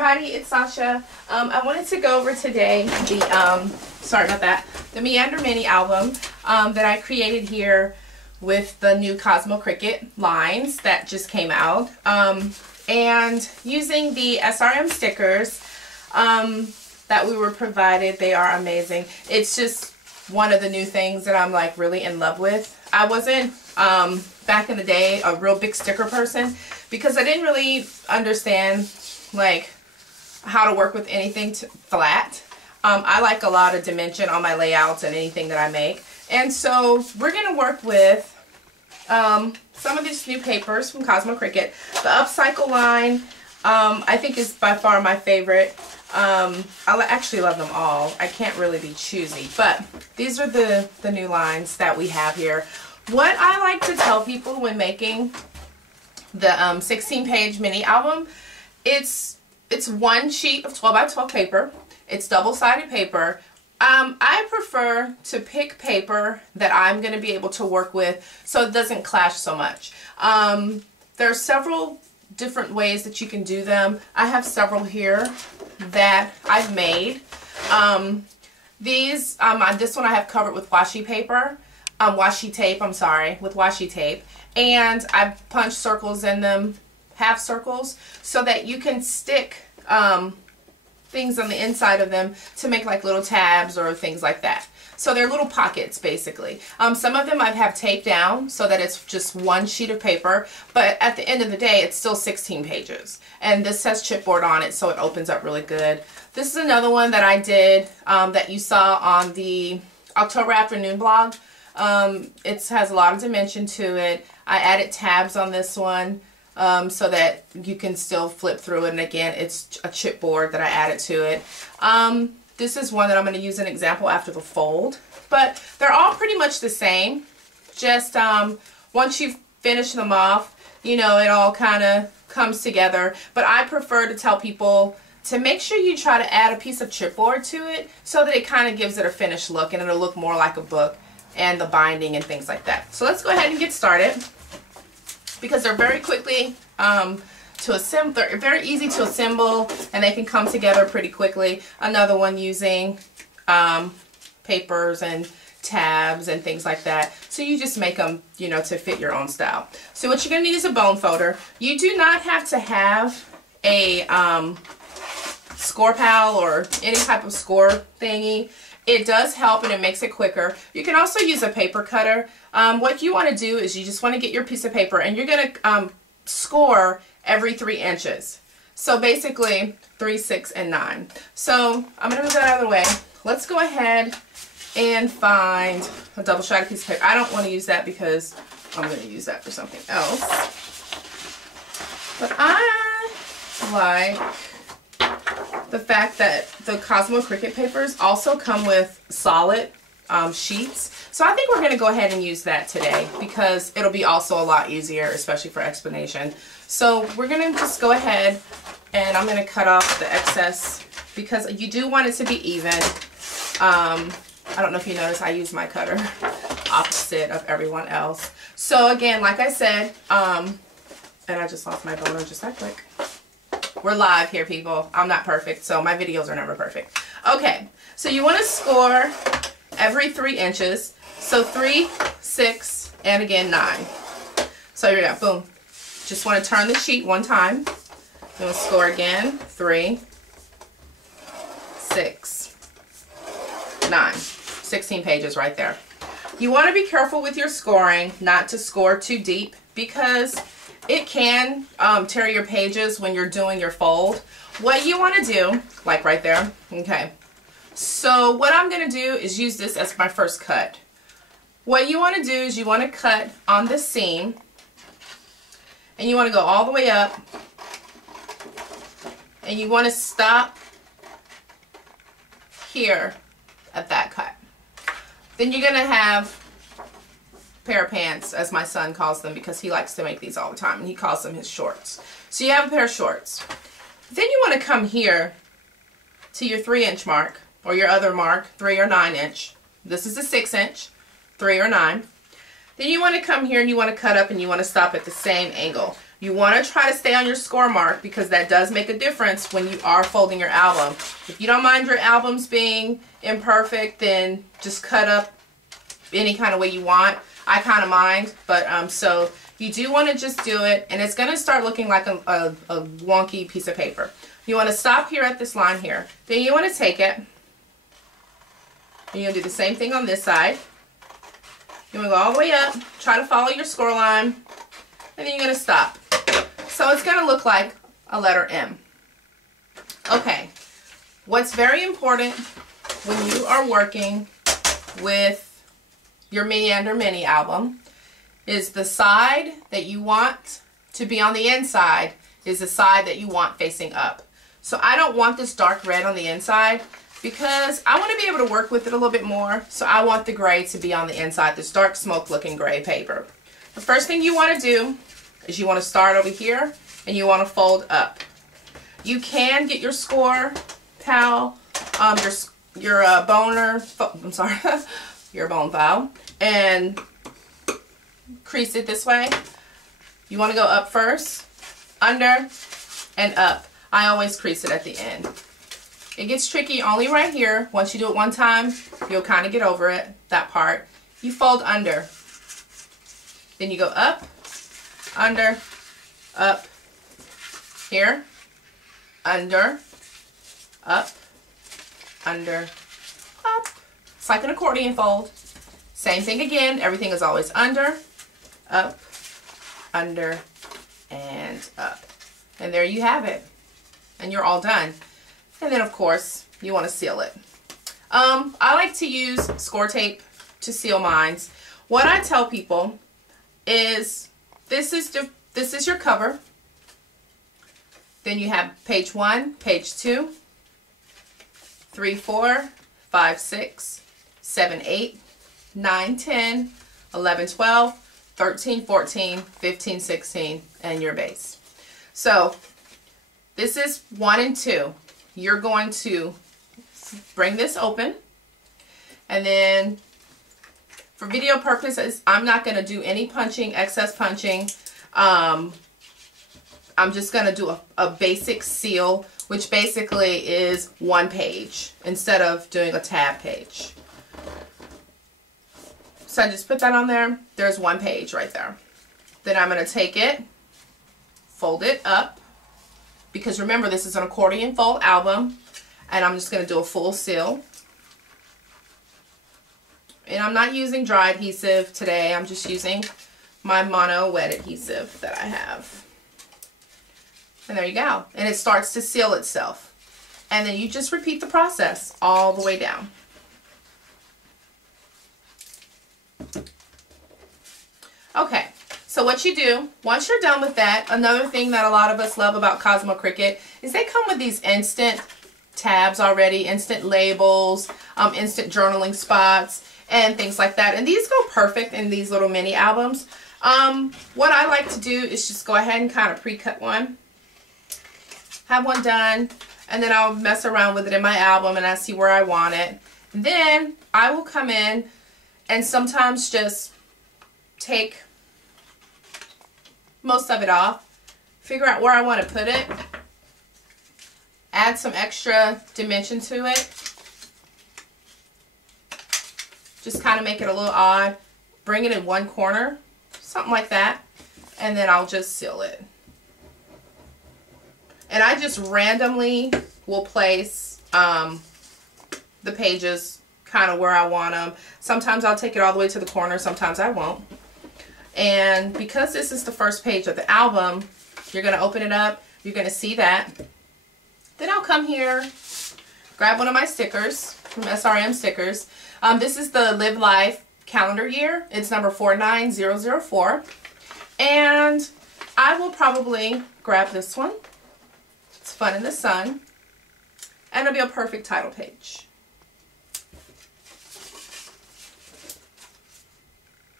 everybody, it's Sasha. I wanted to go over today the Meander Mini album that I created here with the new Cosmo Cricut lines that just came out, and using the SRM stickers that we were provided. They are amazing. It's just one of the new things that I'm like really in love with. I wasn't back in the day a real big sticker person because I didn't really understand like how to work with anything flat. I like a lot of dimension on my layouts and anything that I make, and so we're gonna work with some of these new papers from Cosmo Cricut. The Upcycle line I think is by far my favorite. I actually love them all. I can't really be choosy, but these are the new lines that we have here. What I like to tell people when making the 16-page mini album, it's one sheet of 12 by 12 paper. It's double-sided paper. I prefer to pick paper that I'm going to be able to work with so it doesn't clash so much. There are several different ways that you can do them. I have several here that I've made. This one I have covered with washi tape, I'm sorry, with washi tape. And I've punched circles in them, half circles, so that you can stick things on the inside of them to make like little tabs or things like that. So they're little pockets basically. Some of them I have taped down so that it's just one sheet of paper, but at the end of the day it's still 16 pages. And this has chipboard on it, so it opens up really good. This is another one that I did that you saw on the October afternoon blog. It has a lot of dimension to it. I added tabs on this one so that you can still flip through it, and again it's a chipboard that I added to it. This is one that I'm going to use an example after the fold, but they're all pretty much the same. Just once you finish them off, you know, it all kind of comes together. But I prefer to tell people to make sure you try to add a piece of chipboard to it so that it kind of gives it a finished look and it'll look more like a book, and the binding and things like that. So let's go ahead and get started because they're very quickly to assemble. They're very easy to assemble and they can come together pretty quickly. Another one using papers and tabs and things like that. So you just make them, you know, to fit your own style. So what you're going to need is a bone folder. You do not have to have a score pal or any type of score thingy. It does help and it makes it quicker. You can also use a paper cutter. What you want to do is you just want to get your piece of paper and you're going to score every 3 inches. So basically 3, 6, and 9. So I'm going to move that out of the way. Let's go ahead and find a double-sided piece of paper. I don't want to use that because I'm going to use that for something else. But I like the fact that the Cosmo Cricut papers also come with solid sheets. So I think we're going to go ahead and use that today because it'll be also a lot easier, especially for explanation. So we're going to just go ahead and I'm going to cut off the excess because you do want it to be even. I don't know if you notice I use my cutter opposite of everyone else. So again, like I said, and I just lost my boner just that quick. We're live here, people. I'm not perfect, so my videos are never perfect. Okay, so you want to score every 3 inches. So 3, 6, and again 9. So here we go, boom. Just want to turn the sheet one time. Then we'll score again, 3, 6, 9. 16 pages right there. You want to be careful with your scoring, not to score too deep because it can tear your pages when you're doing your fold. What you want to do, like right there, okay. So what I'm going to do is use this as my first cut. What you want to do is you want to cut on this seam and you want to go all the way up and you want to stop here at that cut. Then you're going to have a pair of pants, as my son calls them, because he likes to make these all the time and he calls them his shorts. So you have a pair of shorts. Then you want to come here to your 3-inch mark or your other mark, 3 or 9 inch. This is a 6-inch, 3 or 9. Then you want to come here and you want to cut up and you want to stop at the same angle. You want to try to stay on your score mark because that does make a difference when you are folding your album. If you don't mind your albums being imperfect, then just cut up any kind of way you want. I kind of mind, but so you do want to just do it, and it's going to start looking like a wonky piece of paper. You want to stop here at this line here. Then you want to take it, and you're going to do the same thing on this side. You're going to go all the way up, try to follow your score line, and then you're going to stop. So it's going to look like a letter M. Okay, what's very important when you are working with your Meander Mini album is the side that you want to be on the inside is the side that you want facing up. So I don't want this dark red on the inside because I want to be able to work with it a little bit more. So I want the gray to be on the inside, this dark smoke looking gray paper. The first thing you want to do is you want to start over here and you want to fold up. You can get your score pal, your boner, I'm sorry, your bone file, and crease it this way. You want to go up first, under, and up. I always crease it at the end. It gets tricky only right here. Once you do it one time, you'll kind of get over it, that part. You fold under. Then you go up, under, up, here, under, up, under, up. It's like an accordion fold. Same thing again. Everything is always under, up, under, and up. And there you have it. And you're all done. And then, of course, you want to seal it. I like to use score tape to seal mines. What I tell people is this is your cover. Then you have page 1, page 2, 3, 4, 5, 6, 7, 8, 9, 10, 11, 12, 13, 14, 15, 16, and your base. So this is 1 and 2. You're going to bring this open, and then for video purposes, I'm not going to do any punching, excess punching. I'm just going to do a basic seal, which basically is 1 page instead of doing a tab page. So I just put that on there. There's 1 page right there. Then I'm going to take it, fold it up, because remember this is an accordion fold album, and I'm just going to do a full seal. And I'm not using dry adhesive today. I'm just using my mono wet adhesive that I have. And there you go. And it starts to seal itself. And then you just repeat the process all the way down. Okay, so what you do, once you're done with that, another thing that a lot of us love about Cosmo Cricut is they come with these instant tabs already, instant labels, instant journaling spots, and things like that. And these go perfect in these little mini albums. What I like to do is just go ahead and kind of pre-cut one. Have one done, and then I'll mess around with it in my album and I see where I want it. Then I will come in and sometimes just take most of it off, figure out where I want to put it, add some extra dimension to it, just kind of make it a little odd, bring it in one corner, something like that, and then I'll just seal it. And I just randomly will place the pages kind of where I want them. Sometimes I'll take it all the way to the corner, sometimes I won't. And because this is the first page of the album, you're going to open it up, you're going to see that. Then I'll come here, grab one of my stickers from SRM Stickers. This is the Live Life calendar year. It's number 49004. And I will probably grab this one. It's Fun in the Sun. And it'll be a perfect title page.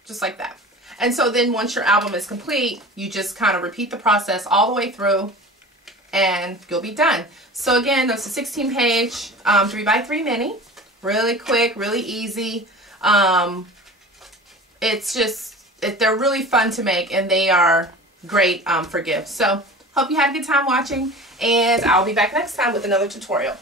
Just like that. And so then once your album is complete, you just kind of repeat the process all the way through and you'll be done. So again, that's a 16 page 3x3 mini. Really quick, really easy. It's just, they're really fun to make, and they are great for gifts. So hope you had a good time watching, and I'll be back next time with another tutorial.